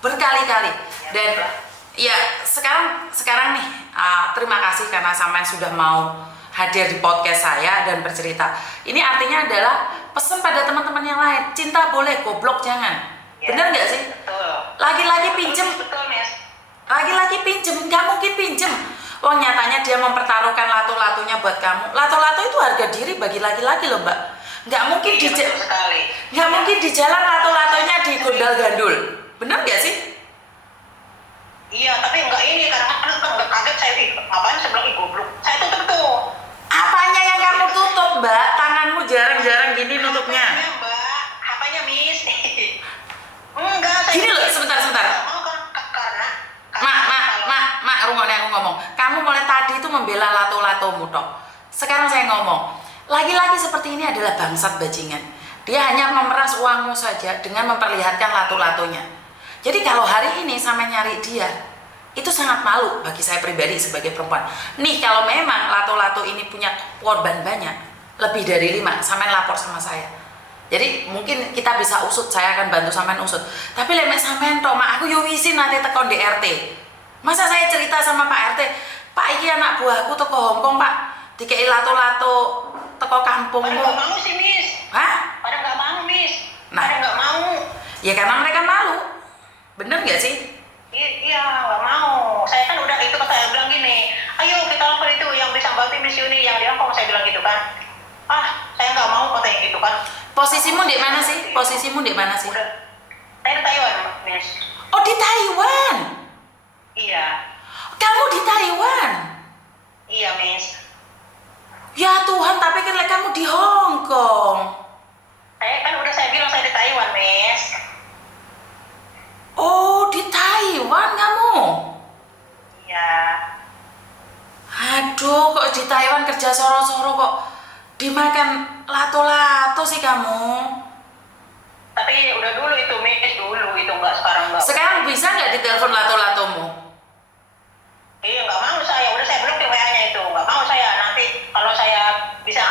berkali-kali. Dan ya sekarang nih, terima kasih karena sampean sudah mau hadir di podcast saya dan bercerita. Ini artinya adalah pesan pada teman-teman yang lain, cinta boleh, goblok jangan. Bener nggak sih? Betul. Lagi-lagi pinjem, Betul, Miss. lagi-lagi pinjem, nggak mungkin pinjem. Oh nyatanya dia mempertaruhkan lato-latonya buat kamu. Lato-lato itu harga diri bagi laki-laki loh mbak. Nggak mungkin Iya, betul sekali. nggak mungkin di jalan lato-latonya digondal gandul. Bener nggak sih? Iya, tapi enggak ini karena kan enggak kaget saya ngapain saya bilang goblok. Saya tutup tuh. Apanya yang kamu tutup mbak? Tanganmu jarang-jarang gini nutupnya. Apanya, Mbak? Apanya, Miss? Enggak, saya Gini loh, sebentar. mau karena Mak, rungoknya aku ngomong. Kamu mulai tadi itu membela lato-latomu toh. Sekarang saya ngomong, laki-laki seperti ini adalah bangsat bajingan. Dia hanya memeras uangmu saja dengan memperlihatkan lato-latonya. Jadi kalau hari ini sampai nyari dia, itu sangat malu bagi saya pribadi sebagai perempuan. Nih kalau memang lato-lato ini punya korban banyak, lebih dari 5, sampean lapor sama saya. Jadi mungkin kita bisa usut, saya akan bantu sampean usut. Tapi lemek sampean toh, mak aku yo wisin nanti tekon di RT. Masa saya cerita sama Pak RT, Pak iki anak buahku teko Hongkong Pak, dikei lato-lato teko kampungmu. pada nggak mau sih, Miss. Hah? Pada nggak mau, Miss. Nah. Pada nggak mau. Ya karena mereka malu. Bener nggak sih? Iya, nggak mau. Saya kan udah itu, saya bilang gini, ayo kita lakukan itu yang bisa bantu Miss Yuni yang di Hongkong, saya bilang gitu kan. Saya nggak mau katanya gitu kan. Posisimu di mana sih? Posisimu di mana sih? Udah. Saya di Taiwan, Miss. Oh di Taiwan. Iya. Kamu di Taiwan. Iya, Miss. Ya Tuhan, tapi kan kamu di Hong Kong. Saya bilang saya di Taiwan, Miss. Oh di Taiwan kamu. Iya. Aduh, kok di Taiwan kerja soro-soro kok dimakan lato-lato sih kamu. Tapi udah dulu itu, Miss, dulu itu nggak sekarang nggak. Sekarang bisa nggak ditelepon lato-latomu? Iya, nggak mau saya. Udah saya blokir WA-nya itu. Nggak mau saya. Nanti kalau saya bisa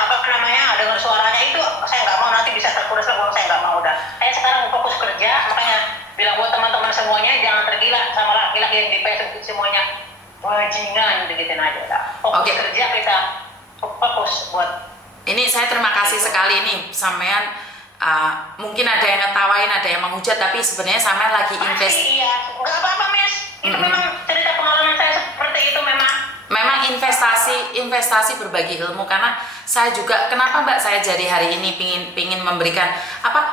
dengar suaranya itu, saya nggak mau nanti bisa terkuras uang, saya nggak mau udah. Saya sekarang fokus kerja, makanya bilang buat teman-teman semuanya jangan tergila sama laki-laki yang di Facebook semuanya bajingan, gitu aja lah. Fokus kerja kita, fokus buat. Ini saya terima kasih sekali nih sampean. Mungkin ada yang ngetawain, ada yang menghujat, tapi sebenarnya sampean lagi invest. Iya, nggak apa-apa, Miss. Itu memang cerita pengalaman saya seperti itu Memang investasi berbagi ilmu, karena saya juga kenapa mbak saya jadi hari ini pingin memberikan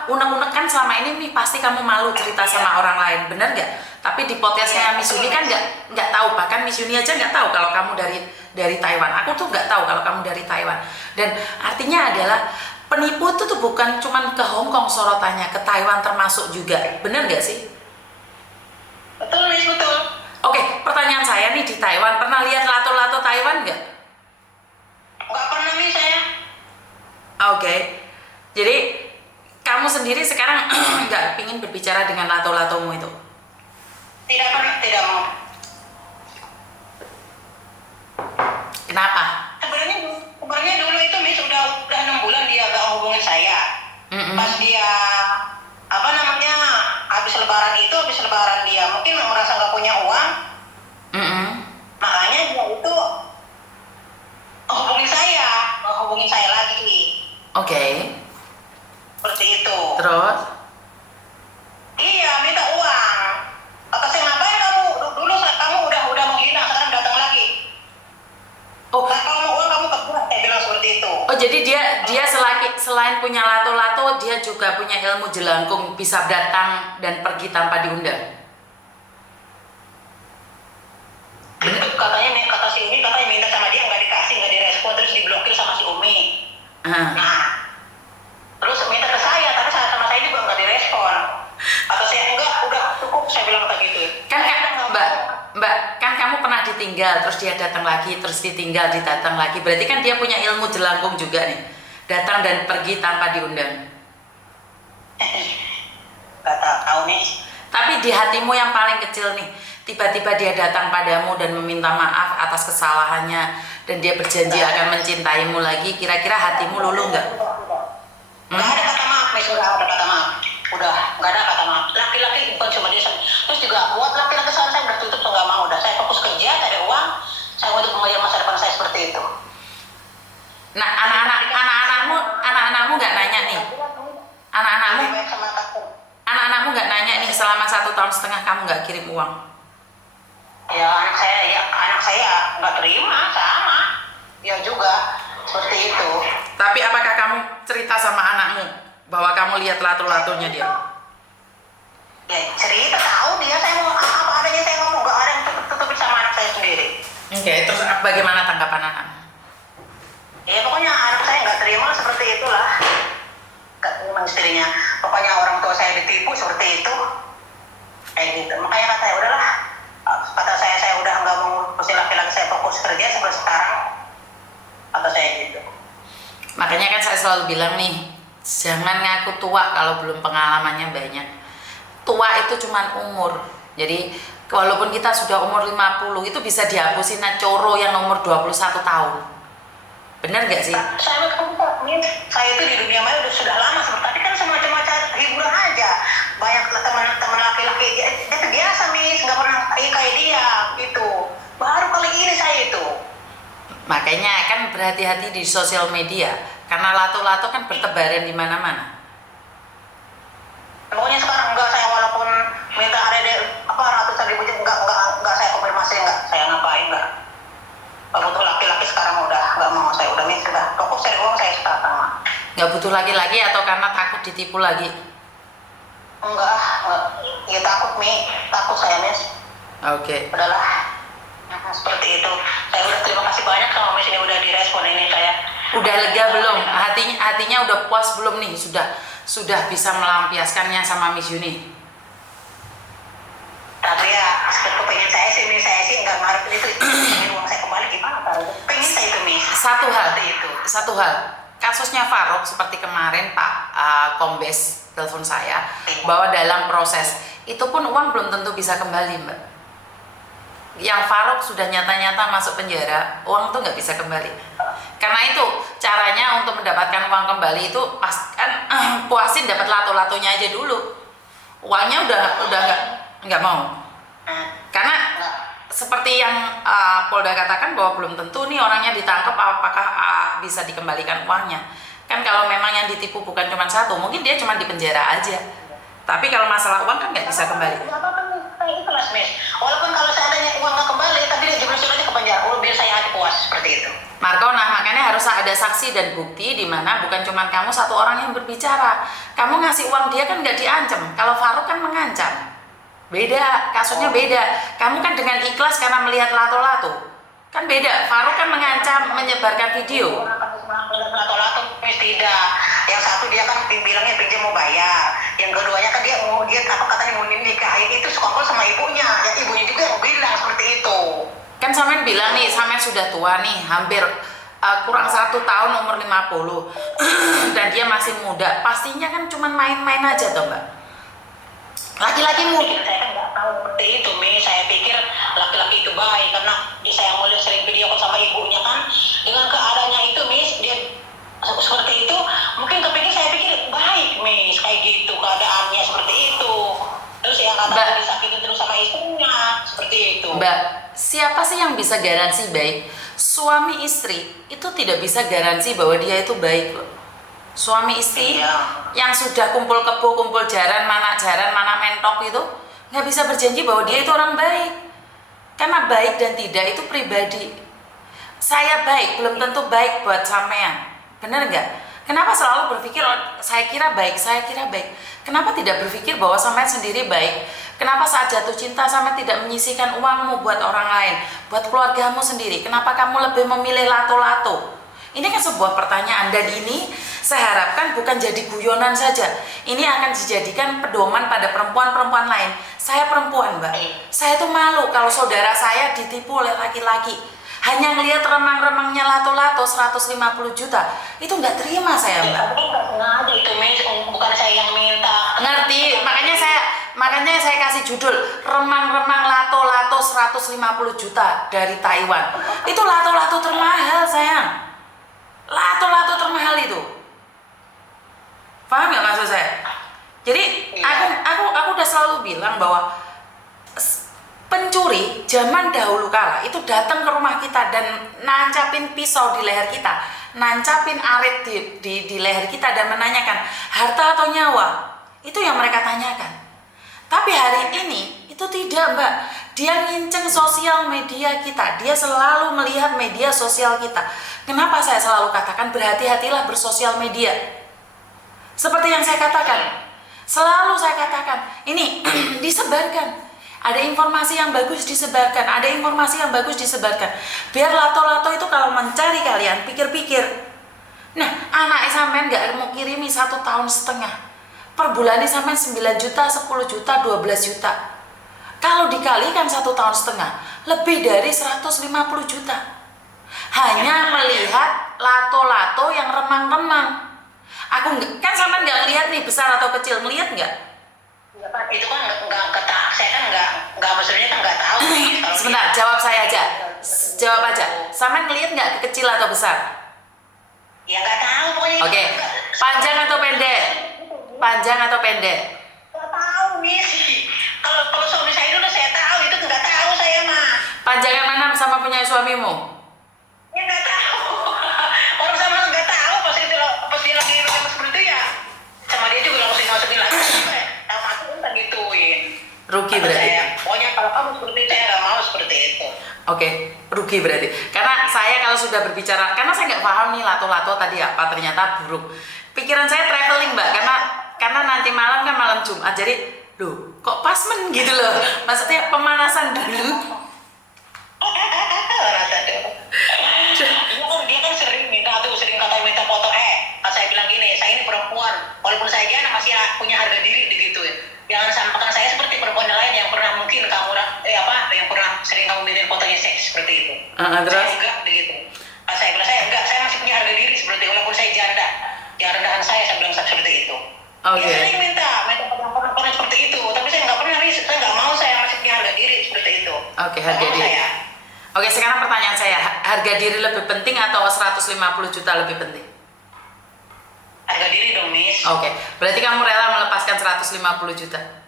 unek-unek kan selama ini nih pasti kamu malu cerita sama orang lain, bener nggak? Tapi di podcastnya Miss Yuni kan nggak tahu, bahkan Miss Yuni aja nggak tahu kalau kamu dari Taiwan. Aku tuh nggak tahu kalau kamu dari Taiwan. Dan artinya adalah penipu itu tuh bukan cuman ke Hong Kong sorotannya, ke Taiwan termasuk juga, bener nggak sih? Betul, Miss, betul. Oke, pertanyaan saya nih, di Taiwan pernah lihat lato-lato Taiwan nggak? Nggak pernah, Miss, saya. Oke, jadi kamu sendiri sekarang nggak pingin berbicara dengan lato-latomu itu? Tidak pernah, tidak mau. Kenapa? Sebenarnya dulu itu, Miss, udah 6 bulan dia gak hubungin saya. Pas dia habis lebaran dia mungkin merasa nggak punya uang. Makanya dia itu hubungin saya lagi. Oke. Seperti itu. Terus? Iya, minta uang. Kata saya, ngapain kamu? Dulu kamu udah menghilang, sekarang datang lagi. Oh. Nah, kalau mau uang kamu kerja, saya bilang seperti itu. Oh, jadi dia selain punya lato-lato, dia juga punya ilmu jelangkung, bisa datang dan pergi tanpa diundang. Itu kata si Umi, katanya minta sama dia nggak dikasih, nggak direspon, terus diblokir sama si Umi. Nah, terus minta ke saya, tapi sama saya juga nggak direspon. Atau saya enggak, udah cukup, saya bilang kayak gitu. Kan Mbak, kan kamu pernah ditinggal, terus dia datang lagi, terus ditinggal, datang lagi. Berarti kan dia punya ilmu jelangkung juga nih. Datang dan pergi tanpa diundang. Gak tahu nih. Tapi di hatimu yang paling kecil nih, tiba-tiba dia datang padamu dan meminta maaf atas kesalahannya, dan dia berjanji akan mencintaimu lagi, kira-kira hatimu luluh nggak? Nggak ada kata maaf, Miss. Udah ada kata maaf. Udah, nggak ada kata maaf. Laki-laki bukan cuma dia. Terus juga Nah, anak-anakmu nggak nanya nih. Anak-anakmu, Sama takut. anak-anakmu nggak nanya nih selama 1,5 tahun kamu nggak kirim uang. Ya anak saya nggak terima sama. Ya juga seperti itu. Tapi apakah kamu cerita sama anakmu bahwa kamu lihat lato-latonya dia? Ya cerita tahu dia, saya mau apa adanya, saya ngomong nggak ada yang tutup sama anak saya sendiri. Oke, terus bagaimana tanggapan anakmu? Ya pokoknya anak saya nggak terima seperti itulah. Nggak terima istrinya. Pokoknya orang tua saya ditipu seperti itu. Kayak gitu. Makanya kata saya udahlah. Kata saya udah nggak mau ngurusin laki-laki, saya fokus kerja seperti sekarang. Kata saya gitu. Makanya kan saya selalu bilang nih, jangan ngaku tua kalau belum pengalamannya banyak. Tua itu cuma umur. Jadi walaupun kita sudah umur 50 itu bisa dihapusin coro yang umur 21 tahun. Benar nggak sih? Saya itu di dunia maya sudah lama, tapi kan semacam-macam hiburan aja. Banyak teman-teman laki-laki, itu biasa Miss, nggak pernah kayak dia gitu. Baru kali ini saya itu. Makanya kan berhati-hati di sosial media, karena lato-lato kan bertebaran di mana-mana. Pokoknya sekarang enggak, saya walaupun minta ada ratusan ribu enggak saya konfirmasi, enggak saya ngapain enggak. Kalau butuh laki-laki sekarang udah enggak mau, saya udah Miss, udah fokus cari uang saya sekarang. Nggak butuh lagi-lagi atau karena takut ditipu lagi? Enggak, ya takut takut saya Miss. Oke. Udahlah. Seperti itu. Saya udah terima kasih banyak sama Miss, ini udah direspon ini saya. Udah lega belum? Hatinya udah puas belum nih? Sudah bisa melampiaskannya sama Miss Yuni? Tapi ya, kepengen saya sih nggak ngarepin itu. Ini uang saya kembali gimana? Pengen saya itu Miss. Satu hal. Kasusnya Farouk seperti kemarin Pak Kombes telepon saya bahwa dalam proses itu pun uang belum tentu bisa kembali, Mbak. Yang Farouk sudah nyata-nyata masuk penjara, uang tuh nggak bisa kembali. Karena itu caranya untuk mendapatkan uang kembali itu puasin dapat lato-latonya aja dulu. Uangnya udah nggak mau. Karena seperti yang Polda katakan bahwa belum tentu nih orangnya ditangkap apakah bisa dikembalikan uangnya. Kan kalau memang yang ditipu bukan cuma satu, mungkin dia cuma di penjara aja. Tapi kalau masalah uang kan nggak bisa kembali. Ikhlas, Miss. Walaupun kalau seandainya uang nggak kembali, tapi dia jeblosin aja ke penjara, biar saya hati puas seperti itu. Marco, nah makanya harus ada saksi dan bukti di mana bukan cuma kamu satu orang yang berbicara. Kamu ngasih uang dia kan nggak diancam. Kalau Farouk kan mengancam. Beda, kasusnya beda. Kamu kan dengan ikhlas karena melihat lato-lato. Kan beda. Farouk kan mengancam, menyebarkan video. Lato-lato tidak. Yang satu dia kan bilangnya pinjam mau bayar. Yang keduanya kan dia katanya mau nikahin itu sekongkol sama ibunya. Ya ibunya juga yang bilang seperti itu. Kan Samen bilang nih, Samen sudah tua nih, hampir kurang 1 tahun umur 50 dan dia masih muda. Pastinya kan cuma main-main aja toh, Mbak. Laki-laki muda. Saya kan nggak tahu seperti itu, Mi. Saya pikir laki-laki itu baik karena saya mulai sering video call sama ibunya kan. Dengan keadaannya itu, Miss, dia seperti itu. Mungkin saya pikir baik, Miss, kayak gitu keadaannya seperti itu. Terus yang kata disakitin terus sama istrinya, seperti itu. Mbak, siapa sih yang bisa garansi baik? Suami istri itu tidak bisa garansi bahwa dia itu baik loh. Suami istri yang sudah kumpul kebo, kumpul jaran, mana mentok itu nggak bisa berjanji bahwa dia itu orang baik. Karena baik dan tidak itu pribadi. Saya baik belum tentu baik buat sampean, bener nggak? Kenapa selalu berpikir saya kira baik? Kenapa tidak berpikir bahwa sampean sendiri baik? Kenapa saat jatuh cinta sampean tidak menyisihkan uangmu buat orang lain, buat keluargamu sendiri? Kenapa kamu lebih memilih lato-lato? Ini kan sebuah pertanyaan dan ini saya harapkan bukan jadi guyonan saja. Ini akan dijadikan pedoman pada perempuan-perempuan lain. Saya perempuan, Mbak. Saya tuh malu kalau saudara saya ditipu oleh laki-laki. Hanya ngelihat remang-remangnya lato-lato 150 juta. Itu nggak terima saya, Mbak. Nggak sengaja itu, Miss. Bukan saya yang minta. Ngerti? Makanya saya kasih judul remang-remang lato-lato 150 juta dari Taiwan. Itu lato-lato termahal, sayang. Lato-lato termahal itu. Paham nggak maksud saya? Jadi aku udah selalu bilang bahwa pencuri zaman dahulu kala itu datang ke rumah kita dan nancapin pisau di leher kita, nancapin arit di leher kita dan menanyakan harta atau nyawa. Itu yang mereka tanyakan. Tapi hari ini itu tidak, Mbak. Dia nginceng sosial media kita. Dia selalu melihat media sosial kita. Kenapa saya selalu katakan berhati-hatilah bersosial media? Seperti yang saya katakan, selalu saya katakan, ini disebarkan. Ada informasi yang bagus disebarkan, ada informasi yang bagus disebarkan. Biar lato-lato itu kalau mencari kalian, pikir-pikir. Nah, anak sampean nggak mau kirimi 1,5 tahun. Per bulannya sampean 9 juta, 10 juta, 12 juta. Kalau dikalikan 1,5 tahun, lebih dari 150 juta. Hanya melihat lato-lato yang remang-remang. Aku kan sampean nggak ngelihat nih besar atau kecil, ngelihat nggak? Itu kan nggak ketak, saya kan nggak maksudnya kan nggak tahu. Sebentar, jawab saya aja. Jawab aja. Sampean ngelihat nggak kecil atau besar? Ya nggak tahu pokoknya. Oke. Panjang atau pendek? Panjang atau pendek? Nggak tahu Miss. Kalau suami saya itu udah saya tahu, itu nggak tahu saya mah. Panjangan mana sama punya suamimu? Ya nggak tahu. Orang sama nggak tahu pas dia lagi seperti itu ya. Sama dia juga langsung masukin lagi. Sama aku kan gituin. Rugi berarti. Pokoknya kalau kamu seperti itu, saya nggak mau seperti itu. Oke, rugi berarti. Karena saya kalau sudah berbicara, karena saya nggak paham nih lato-lato tadi apa, ternyata buruk. Pikiran saya traveling, Mbak, karena nanti malam kan malam Jumat, jadi loh kok pasmen gitu loh. Maksudnya pemanasan dulu. Rasa dulu. Dia kan sering minta foto. Saya bilang gini, saya ini perempuan, walaupun saya anak masih punya harga diri digituin. Jangan samakan saya seperti perempuan lain yang pernah mungkin kamu yang pernah sering kamu minta fotonya seks seperti itu. Terus? Saya enggak begitu. Saya bilang saya enggak, saya masih punya harga diri seperti itu, walaupun saya janda. Jangan rendahkan saya bilang seperti itu. Oke. Dia sering minta orang seperti itu, tapi saya nggak pernah riset, saya nggak mau, saya masih punya harga diri seperti itu. Oke, harga diri. Oke, sekarang pertanyaan saya, harga diri lebih penting atau 150 juta lebih penting? Harga diri dong, Miss. Oke, berarti kamu rela melepaskan 150 juta?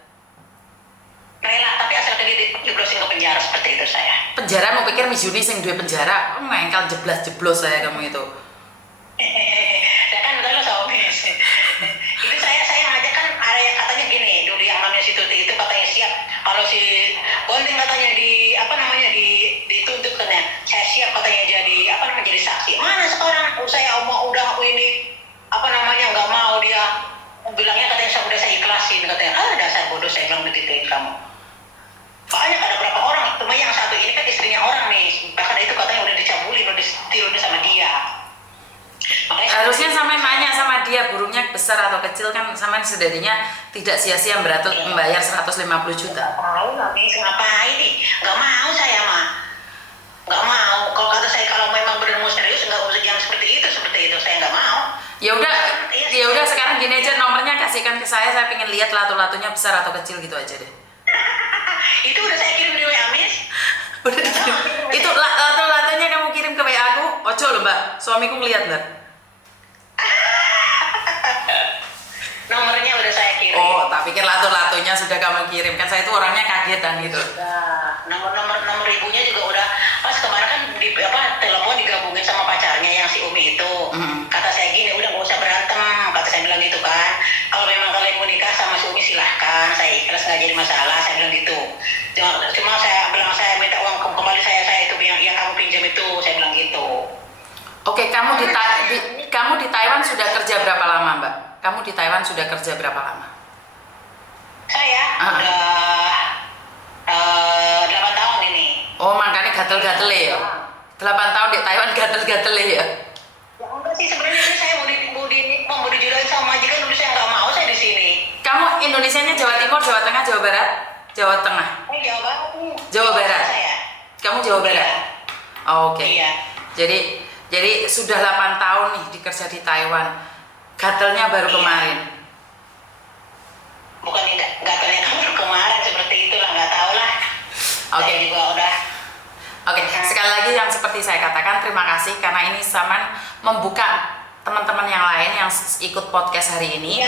Rela, tapi asal dia dijeblosin ke penjara seperti itu saya. Penjara mau pikir Miss Yuni sing duwe penjara? Mengengkal jeblos saya kamu itu. Ya kan betul loh, Miss. Itu saya ngajak kan ada yang katanya gini, dulu yang namanya si Tuti itu katanya siap kalau si Gonding katanya dituntut katanya, saya siap katanya jadi saksi. Mana sekarang saya udah ini nggak mau, dia bilangnya katanya saya ikhlasin katanya. Dasar bodoh, saya bilang begituin kamu. Banyak ada berapa orang, cuma yang satu ini kan istrinya orang nih, bahkan itu katanya udah dicabulin, udah ditilun sama dia. Makanya Harusnya sampai nanya sama dia burungnya besar atau kecil, kan sampai sedarinya tidak sia-sia membayar 150 juta. Tahu lah, Miss, ngapain nih? Nggak mau saya mah. Nggak mau. Kalau kata saya kalau memang benar mau serius nggak usah jangan seperti itu saya nggak mau. Ya udah sekarang gini aja, nomornya kasihkan ke saya pengen lihat lato-latonya besar atau kecil gitu aja deh. Itu udah saya kirim di WA, Miss. Udah dikirim. Itu lato-latonya kamu kirim ke WA aku. Ojo loh, Mbak, suamiku ngeliat lah. Nomornya udah saya kirim. Oh, tak pikir lato-latonya sudah kamu kirim. Kan saya itu orangnya kagetan gitu. Nah, nomor ibunya juga udah. Pas kemarin kan telepon digabungin sama pacarnya yang si Umi itu. Kata saya gini, udah nggak usah berantem. Kata saya bilang gitu kan. Kalau memang kalian mau nikah sama si Umi silahkan. Saya ikhlas, nggak jadi masalah. Saya bilang gitu. Cuma saya bilang saya minta uang kembali saya itu yang kamu pinjam itu. Saya bilang gitu. Oke, kamu di Taiwan sudah kerja berapa lama, Mbak? Kamu di Taiwan sudah kerja berapa lama? Saya udah 8 tahun ini. Oh, makanya gatel-gatel ya? 8 tahun di Taiwan gatel-gatel ya? Ya enggak sih, sebenarnya ini saya mau dijodohin sama majikan dulu, saya nggak mau saya di sini. Kamu Indonesianya Jawa Timur, Jawa Tengah, Jawa Barat? Jawa Tengah? Jawa Barat nih. Jawa Barat? Saya. Kamu Jawa Barat? Iya. Oh, oke. Iya. Jadi sudah 8 tahun nih dikerja di Taiwan. Gatelnya baru kemarin. Bukan gatelnya baru kemarin, seperti itulah, nggak tahu lah. Oke. Saya juga udah. Oke, sekali lagi yang seperti saya katakan, terima kasih karena ini Saman membuka teman-teman yang lain yang ikut podcast hari ini,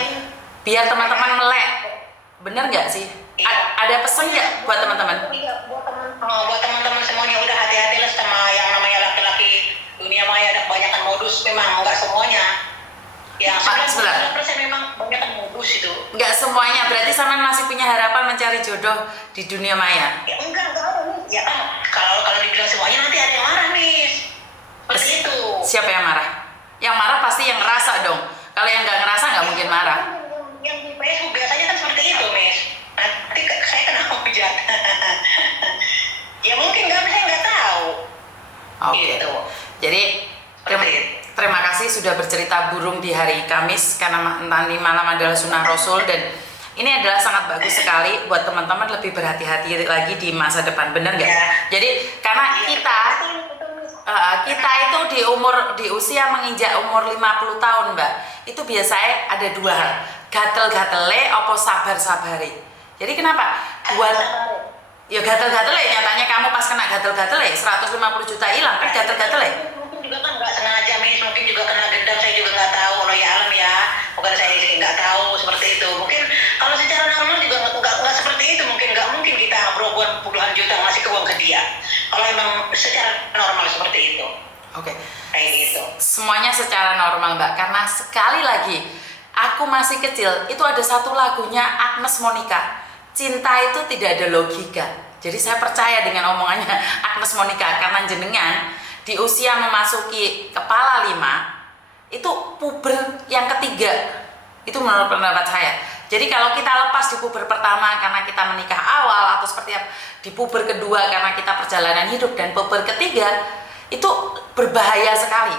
biar teman-teman melek. Bener nggak sih? Ada pesan nggak buat teman-teman? Iya, buat teman-teman semuanya, udah hati-hatilah sama yang namanya laki-laki dunia maya, ada kebanyakan modus modus, memang nggak semuanya. Ya, Sebentar. 99% memang banyak kan modus itu. Nggak semuanya, berarti sampean masih punya harapan mencari jodoh di dunia maya? Ya enggak ada nih. Ya kan, kalau dibilang semuanya nanti ada yang marah, Miss. Seperti itu. Siapa yang marah? Yang marah pasti yang ngerasa dong. Kalau yang nggak ngerasa nggak mungkin marah. Yang di Facebook biasanya kan seperti itu, Miss. Nanti saya kena hujat. Ya mungkin saya nggak tahu. Oke. Gitu. Jadi terima kasih sudah bercerita burung di hari Kamis, karena nanti malam adalah sunnah Rasul, dan ini adalah sangat bagus sekali buat teman-teman lebih berhati-hati lagi di masa depan, bener nggak? Ya. Jadi karena kita itu di usia menginjak umur 50 tahun, Mbak, itu biasanya ada dua hal, gatel-gatele opo sabar-sabari. Jadi kenapa? Ya gatel-gatele, nyatanya kamu pas kena gatel-gatele 150 juta hilang kan gatel-gatele. Mungkin juga kan nggak sengaja, Miss. Mungkin juga kena dendam, saya juga nggak tahu. Kalau ya alam ya, bukan saya nggak tahu seperti itu. Mungkin kalau secara normal juga nggak seperti itu. Nggak mungkin kita berbuat puluhan juta ngasih uang ke dia. Kalau emang secara normal seperti itu. Oke. Kayak gitu. Semuanya secara normal, Mbak, karena sekali lagi aku masih kecil, itu ada satu lagunya Agnes Monica, cinta itu tidak ada logika. Jadi saya percaya dengan omongannya Agnes Monica, karena jenengan di usia memasuki kepala 5 itu puber yang ketiga, itu menurut pendapat saya. Jadi kalau kita lepas di puber pertama karena kita menikah awal, atau seperti apa, di puber kedua karena kita perjalanan hidup, dan puber ketiga itu berbahaya sekali,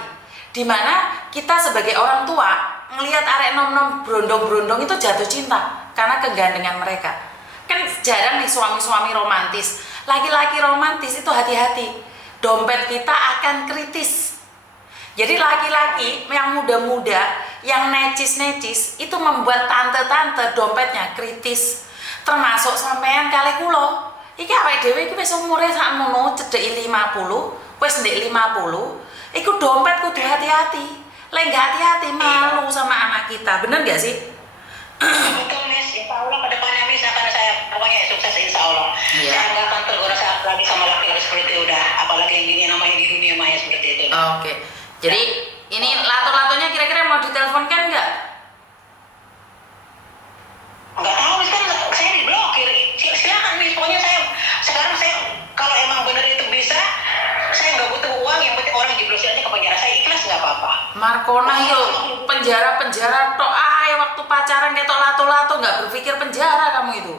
dimana kita sebagai orang tua ngelihat arek nom-nom brondong-brondong itu jatuh cinta karena kegandengan mereka. Kan jarang nih suami-suami romantis, laki-laki romantis itu hati-hati, dompet kita akan kritis. Jadi laki-laki yang muda-muda, yang necis-necis itu membuat tante-tante dompetnya kritis. Termasuk sampean kali kulo. Iki awake dhewe iki wis umure sakmono cedheki 50, wis ndek 50, iku dompet kudu hati-hati. Lek nggak hati-hati malu sama anak kita. Bener nggak sih? Betul, Miss. Insya Allah ke depannya, Miss, akan saya pokoknya sukses, insya Allah. Iya. Saya nggak akan tergoda lagi sama laki-laki seperti itu udah. Apalagi yang ini namanya di dunia maya seperti itu. Oke. Jadi ini lato-latonya kira-kira mau diteleponkan nggak? Nggak tahu, Miss, kan saya diblokir. Silakan, Miss. Pokoknya sekarang kalau emang benar itu bisa, saya nggak butuh uang. Yang penting orang diblokir aja ke penjara. Saya ikhlas, nggak apa-apa. Markona yuk penjara tok waktu pacaran ketok lato-lato, nggak berpikir penjara kamu itu.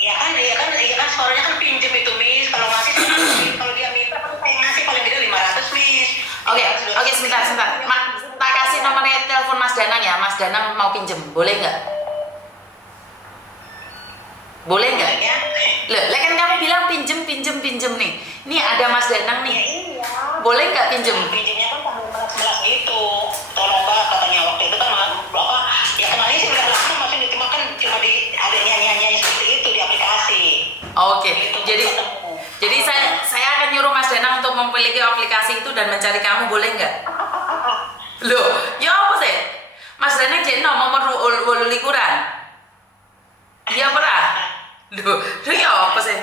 Iya kan skornya kan pinjem itu, Miss. Kalau ngasih kalau dia minta kan saya ngasih paling tidak 500, Miss. Oke, sebentar. Tak kasih nomornya telepon Mas Danang ya. Mas Danang mau pinjem, boleh nggak? Boleh nggak? Ya. Loh, lah kan kamu bilang pinjem nih. Ini ada Mas Danang nih. Ya iya. Boleh nggak pinjem? Pinjemnya kan sambil melas-melas gitu. Tolong Mbak, katanya waktu itu kan Bapak, ya kenalnya sih udah lama masih cuma kan cuma ada nyanyi-nyanyi seperti itu di aplikasi. Oke. Gitu, Jadi saya akan nyuruh Mas Danang untuk memiliki aplikasi itu dan mencari kamu, boleh nggak? Loh, ya apa sih? Mas Danang jadi nomor 8 likuran. Iya pernah? Loh, ya apa sih?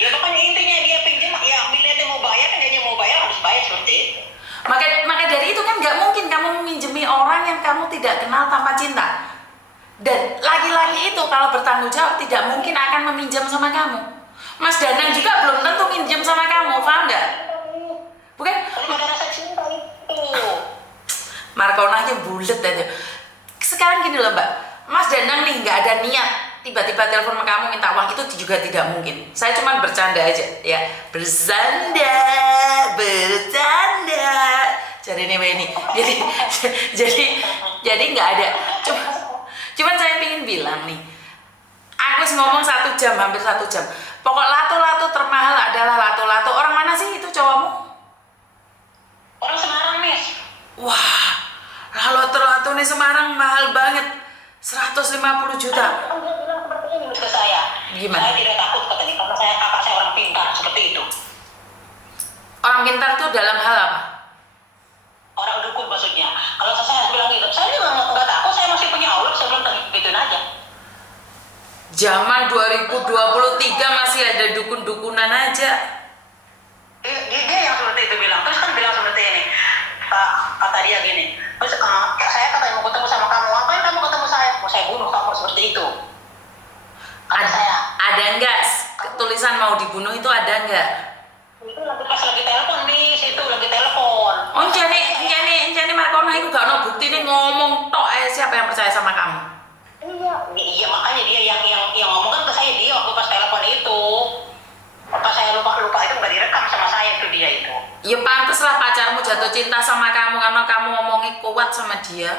Ya pokoknya intinya dia pinjam, ya milihnya mau bayar kan, dia mau bayar harus bayar seperti itu. Maka dari itu kan nggak mungkin kamu meminjami orang yang kamu tidak kenal tanpa cinta. Dan laki-laki itu kalau bertanggung jawab tidak mungkin akan meminjam sama kamu. Mas Danang juga belum tentu minjem sama kamu, paham nggak? Bukan? Kalau ada rasa cinta itu. Markonanya bulet aja. Sekarang gini loh, Mbak, Mas Danang nih nggak ada niat tiba-tiba telepon sama kamu minta uang, itu juga tidak mungkin. Saya cuma bercanda aja, ya, bercanda. Jadi ini, jadi nggak ada. Cuman saya ingin bilang nih, aku ngomong 1 jam, hampir 1 jam. Pokok lato-lato termahal adalah lato-lato. Orang mana sih itu cowokmu? Orang Semarang, Miss. Wah, lato-lato nih Semarang mahal banget, 150 juta. Dia bilang seperti ini ke saya. Gimana? Saya tidak takut katanya karena kakak saya orang pintar seperti itu. Orang pintar tuh dalam hal apa? Orang dukun maksudnya. Kalau saya bilang gitu, saya juga nggak takut, saya masih punya Allah, saya bilang gituin aja. Zaman 2023 masih ada dukun-dukunan aja. Dia yang seperti gitu bilang. Terus kan bilang seperti ini, kata dia gini, terus saya katanya mau ketemu sama kamu, ngapain kamu ketemu saya? Mau saya bunuh kamu, seperti itu. Kata saya. Ada enggak tulisan mau dibunuh itu, ada enggak? Itu pas lagi telepon di situ, lagi telepon. Oh, jadi Markono itu gak ada bukti nih, ngomong tok siapa yang percaya sama kamu? Iya, makanya dia yang ngomong kan ke saya dia waktu pas telepon itu. Pas saya lupa itu nggak direkam sama saya itu dia itu. Ya pantes lah pacarmu jatuh cinta sama kamu karena kamu ngomongnya kuat sama dia.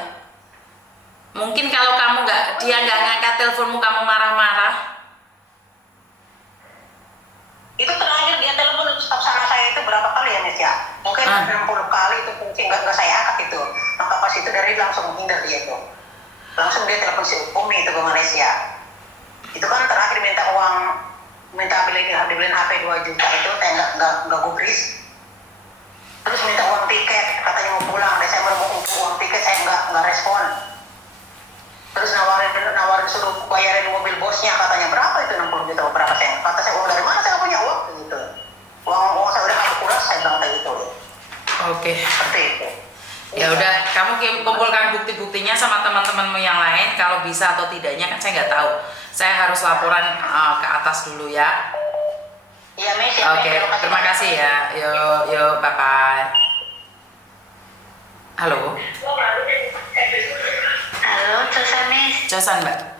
Mungkin kalau dia nggak ngangkat teleponmu, kamu marah-marah. Itu terakhir dia telepon sama saya itu berapa kali ya, Miss ya? Mungkin 60 kali itu mungkin nggak saya angkat itu. Maka pas itu dari langsung menghindar dia itu. Langsung dia telepon si Umi itu ke Malaysia. Itu kan terakhir minta dibeliin HP 2 juta itu, saya nggak gubris. Terus minta uang tiket, katanya mau pulang, Desember mau uang tiket, saya nggak respon. Terus nawarin suruh bayarin mobil bosnya, katanya berapa itu 60 juta berapa saya? Kata saya, uang dari mana, saya nggak punya uang gitu. Uang saya udah habis kuras, saya bilang kayak gitu. Oke. Seperti itu. Ya udah, kamu kumpulkan bukti-buktinya sama teman-temanmu yang lain. Kalau bisa atau tidaknya kan saya nggak tahu. Saya harus laporan ke atas dulu ya. Iya, Miss. Oke, terima kasih ya. Yo, bye-bye. Halo. Halo, Miss. Josan, Mbak.